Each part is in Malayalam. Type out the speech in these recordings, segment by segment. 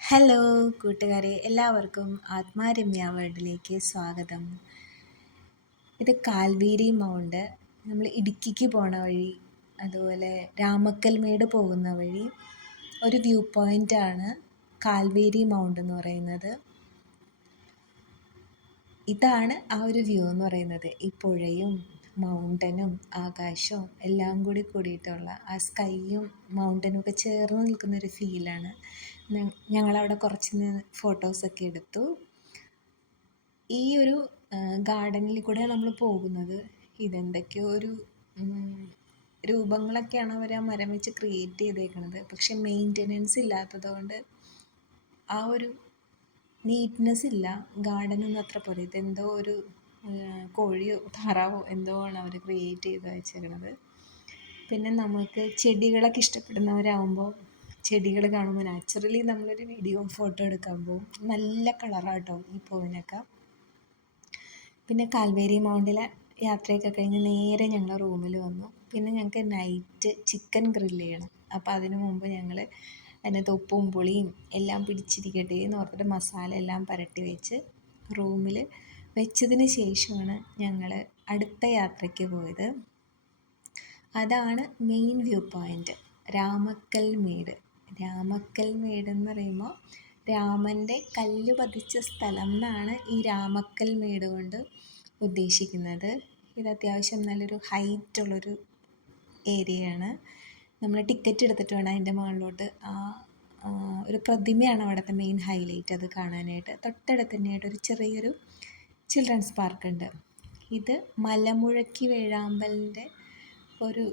ഹലോ കൂട്ടുകാരെ, എല്ലാവർക്കും ആത്മാരമ്യ വേൾഡിലേക്ക് സ്വാഗതം. ഇത് കാൽവേരി മൗണ്ട്. നമ്മൾ ഇടുക്കിക്ക് പോണ വഴി, അതുപോലെ രാമക്കൽമേട് പോകുന്ന വഴി ഒരു വ്യൂ പോയിൻ്റാണ് കാൽവേരി മൗണ്ട് എന്ന് പറയുന്നത്. ഇതാണ് ആ ഒരു വ്യൂ എന്ന് പറയുന്നത്. ഈ പുഴയും മൗണ്ടനും ആകാശവും എല്ലാം കൂടിയിട്ടുള്ള ആ സ്കൈയും മൗണ്ടനും ഒക്കെ ചേർന്ന് നിൽക്കുന്നൊരു ഫീലാണ്. ഞങ്ങളവിടെ കുറച്ച് ഫോട്ടോസൊക്കെ എടുത്തു. ഈ ഒരു ഗാർഡനിൽ കൂടെ നമ്മൾ പോകുന്നത്. ഇതെന്തൊക്കെയോ ഒരു രൂപങ്ങളൊക്കെയാണ് അവർ ആ മരം വെച്ച് ക്രിയേറ്റ് ചെയ്തേക്കുന്നത്. പക്ഷെ മെയിൻ്റനൻസ് ഇല്ലാത്തത് കൊണ്ട് ആ ഒരു നീറ്റ്നെസ് ഇല്ല. ഗാർഡനൊന്നും അത്ര പോലെ. ഇതെന്തോ ഒരു കോഴിയോ താറാവോ എന്തോ ആണ് അവർ ക്രിയേറ്റ് ചെയ്ത് വെച്ചേക്കണത്. പിന്നെ നമുക്ക് ചെടികളൊക്കെ ഇഷ്ടപ്പെടുന്നവരാകുമ്പോൾ ചെടികൾ കാണുമ്പോൾ നാച്ചുറലി നമ്മളൊരു വീഡിയോ ഫോട്ടോ എടുക്കാൻ പോകും. നല്ല കളറാട്ടോ ഈ പൂവിനൊക്കെ. പിന്നെ കാൽവേരി മൗണ്ടിലെ യാത്രയൊക്കെ കഴിഞ്ഞ് നേരെ ഞങ്ങൾ റൂമിൽ വന്നു. പിന്നെ ഞങ്ങൾക്ക് നൈറ്റ് ചിക്കൻ ഗ്രില്ല് ചെയ്യണം. അപ്പോൾ അതിന് മുമ്പ് ഞങ്ങൾ അതിനകത്ത് ഉപ്പും പുളിയും എല്ലാം പിടിച്ചിരിക്കട്ടെ എന്ന് ഓർത്തിട്ട് മസാല എല്ലാം പുരട്ടി വെച്ച് റൂമിൽ വെച്ചതിന് ശേഷമാണ് ഞങ്ങൾ അടുത്ത യാത്രയ്ക്ക് പോയത്. അതാണ് main view point, Ramakkalmedu. Ramakkalmedu എന്ന് പറയുമ്പോൾ രാമൻ്റെ കല്ല് പതിച്ച സ്ഥലം എന്നാണ് ഈ രാമക്കൽമേട് കൊണ്ട് ഉദ്ദേശിക്കുന്നത്. ഇത് അത്യാവശ്യം നല്ലൊരു ഹൈറ്റുള്ളൊരു ഏരിയയാണ്. നമ്മൾ ടിക്കറ്റ് എടുത്തിട്ട് വേണം അതിൻ്റെ മുകളിലോട്ട്. ഒരു പ്രതിമയാണ് അവിടുത്തെ മെയിൻ ഹൈലൈറ്റ്, അത് കാണാനായിട്ട്. തൊട്ടടുത്ത് തന്നെയായിട്ട് ഒരു ചെറിയൊരു ചിൽഡ്രൻസ് പാർക്കുണ്ട്. ഇത് മലമുഴക്കി വേഴാമ്പലിൻ്റെ ഒരു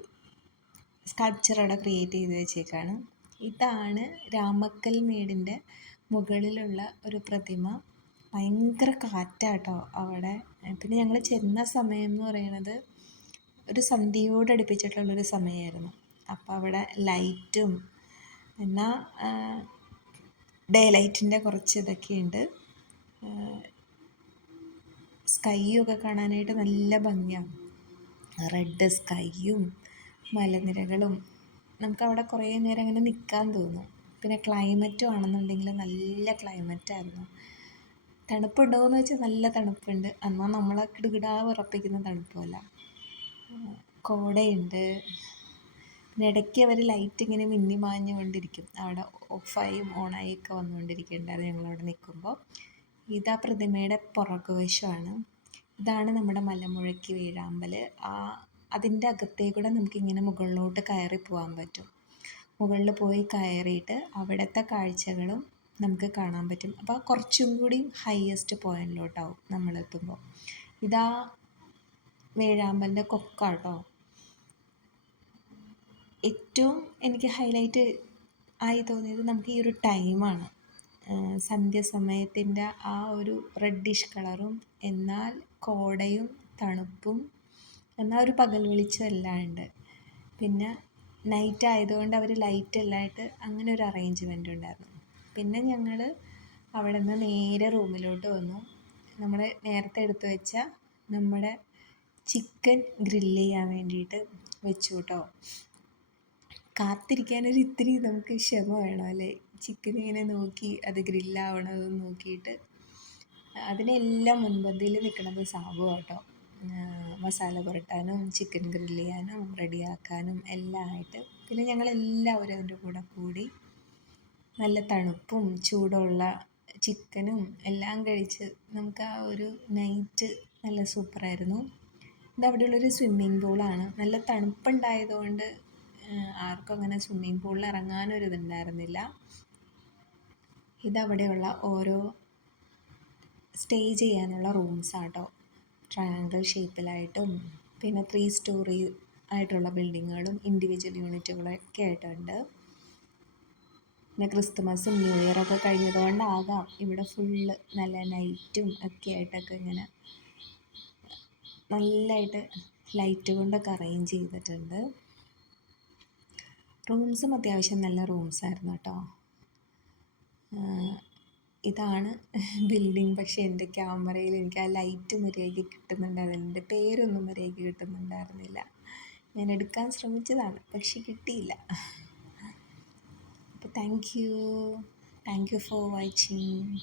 സ്കൾപ്ചർ അവിടെ ക്രിയേറ്റ് ചെയ്ത് വെച്ചേക്കാണ്. ഇതാണ് രാമക്കൽമേടിൻ്റെ മുകളിലുള്ള ഒരു പ്രതിമ. ഭയങ്കര കാറ്റാട്ടോ അവിടെ. പിന്നെ ഞങ്ങൾ ചെന്ന സമയം എന്ന് പറയുന്നത് ഒരു സന്ധ്യയോടടുപ്പിച്ചിട്ടുള്ളൊരു സമയമായിരുന്നു. അപ്പോൾ അവിടെ ലൈറ്റും എന്നാൽ ഡേ ലൈറ്റിൻ്റെ കുറച്ച് ഇതൊക്കെയുണ്ട്. സ്കൈയും ഒക്കെ കാണാനായിട്ട് നല്ല ഭംഗിയാണ്. റെഡ് സ്കൈയും മലനിരകളും. നമുക്കവിടെ കുറേ നേരം അങ്ങനെ നിൽക്കാൻ തോന്നും. പിന്നെ ക്ലൈമറ്റും ആണെന്നുണ്ടെങ്കിൽ നല്ല ക്ലൈമറ്റായിരുന്നു. തണുപ്പുണ്ടോ എന്ന് വെച്ചാൽ നല്ല തണുപ്പുണ്ട്. എന്നാൽ നമ്മളെ കിടുകിടാ വിറപ്പിക്കുന്ന തണുപ്പല്ല. കോടയുണ്ട്. പിന്നെ ഇടയ്ക്ക് അവർ ലൈറ്റ് ഇങ്ങനെ മിന്നി മാഞ്ഞുകൊണ്ടിരിക്കും. അവിടെ ഓഫായും ഓണായൊക്കെ വന്നുകൊണ്ടിരിക്കുന്നുണ്ടായിരുന്നു ഞങ്ങളവിടെ നിൽക്കുമ്പോൾ. ഇതാ പ്രതിമയുടെ പുറകുവശമാണ്. ഇതാണ് നമ്മുടെ മലമുഴക്കി വേഴാമ്പൽ. അതിൻ്റെ അകത്തേക്കൂടെ നമുക്കിങ്ങനെ മുകളിലോട്ട് കയറി പോകാൻ പറ്റും. മുകളിൽ പോയി കയറിയിട്ട് അവിടുത്തെ കാഴ്ചകളും നമുക്ക് കാണാൻ പറ്റും. അപ്പോൾ കുറച്ചും കൂടി ഹയസ്റ്റ് പോയിന്റിലോട്ടാവും നമ്മളെത്തുമ്പോൾ. ഇതാ വേഴാമ്പലിൻ്റെ കൊക്കാട്ടോ. ഏറ്റവും എനിക്ക് ഹൈലൈറ്റ് ആയി തോന്നിയത് നമുക്ക് ഈ ഒരു ടൈമാണ്. സന്ധ്യാസമയത്തിൻ്റെ ആ ഒരു റെഡിഷ് കളറും എന്നാൽ കോടയും തണുപ്പും എന്നാൽ ഒരു പകൽ വെളിച്ചം എല്ലാം ഉണ്ട്. പിന്നെ നൈറ്റ് ആയതുകൊണ്ട് അവർ ലൈറ്റ് എല്ലാം ആയിട്ട് അങ്ങനെ ഒരു അറേഞ്ച്മെൻ്റ് ഉണ്ടായിരുന്നു. പിന്നെ ഞങ്ങൾ അവിടെ നിന്ന് നേരെ റൂമിലോട്ട് വന്നു. നമ്മൾ നേരത്തെ എടുത്തു വെച്ച നമ്മുടെ ചിക്കൻ ഗ്രില്ല് ചെയ്യാൻ വേണ്ടിയിട്ട് വെച്ചു കേട്ടോ. കാത്തിരിക്കാനൊരു ഇത്തിരി നമുക്ക് ക്ഷമ വേണം അല്ലേ. ചിക്കൻ ഇങ്ങനെ നോക്കി അത് ഗ്രില്ലാവണത് നോക്കിയിട്ട് അതിനെല്ലാം മുൻപന്തിയിൽ നിൽക്കുന്നത് സാബു കേട്ടോ. മസാല പുരട്ടാനും ചിക്കൻ ഗ്രില്ല് ചെയ്യാനും റെഡിയാക്കാനും എല്ലാം ആയിട്ട്. പിന്നെ ഞങ്ങളെല്ലാവരും അതിൻ്റെ കൂടെ കൂടി നല്ല തണുപ്പും ചൂടുള്ള ചിക്കനും എല്ലാം കഴിച്ച് നമുക്ക് ആ ഒരു നൈറ്റ് നല്ല സൂപ്പറായിരുന്നു. ഇതവിടെയുള്ളൊരു സ്വിമ്മിങ് പൂളാണ്. നല്ല തണുപ്പുണ്ടായതുകൊണ്ട് ആർക്കും അങ്ങനെ സ്വിമ്മിങ് പൂളിൽ ഇറങ്ങാനൊരിതുണ്ടായിരുന്നില്ല. ഇതവിടെയുള്ള ഓരോ സ്റ്റേ ചെയ്യാനുള്ള റൂംസാട്ടോ. ട്രയാങ്കിൾ ഷേപ്പിലായിട്ടും പിന്നെ 3 സ്റ്റോറി ആയിട്ടുള്ള ബിൽഡിങ്ങുകളും ഇൻഡിവിജ്വൽ യൂണിറ്റുകളൊക്കെ ആയിട്ടുണ്ട്. പിന്നെ ക്രിസ്തുമസും ന്യൂ ഇയറൊക്കെ കഴിഞ്ഞതുകൊണ്ടാകാം ഇവിടെ ഫുള്ള് നല്ല നൈറ്റും ഒക്കെ ആയിട്ടൊക്കെ ഇങ്ങനെ നല്ലതായിട്ട് ലൈറ്റ് കൊണ്ടൊക്കെ അറേഞ്ച് ചെയ്തിട്ടുണ്ട്. റൂംസും അത്യാവശ്യം നല്ല റൂംസായിരുന്നു കേട്ടോ. ഇതാണ് ബിൽഡിങ്. പക്ഷേ എൻ്റെ ക്യാമറയിൽ എനിക്ക് ആ ലൈറ്റ് മര്യാദയ്ക്ക് കിട്ടുന്നുണ്ടായിരുന്നില്ല. എൻ്റെ പേരൊന്നും മര്യാദയ്ക്ക് കിട്ടുന്നുണ്ടായിരുന്നില്ല. ഞാൻ എടുക്കാൻ ശ്രമിച്ചതാണ്, പക്ഷെ കിട്ടിയില്ല. അപ്പോൾ thank you. Thank you for watching.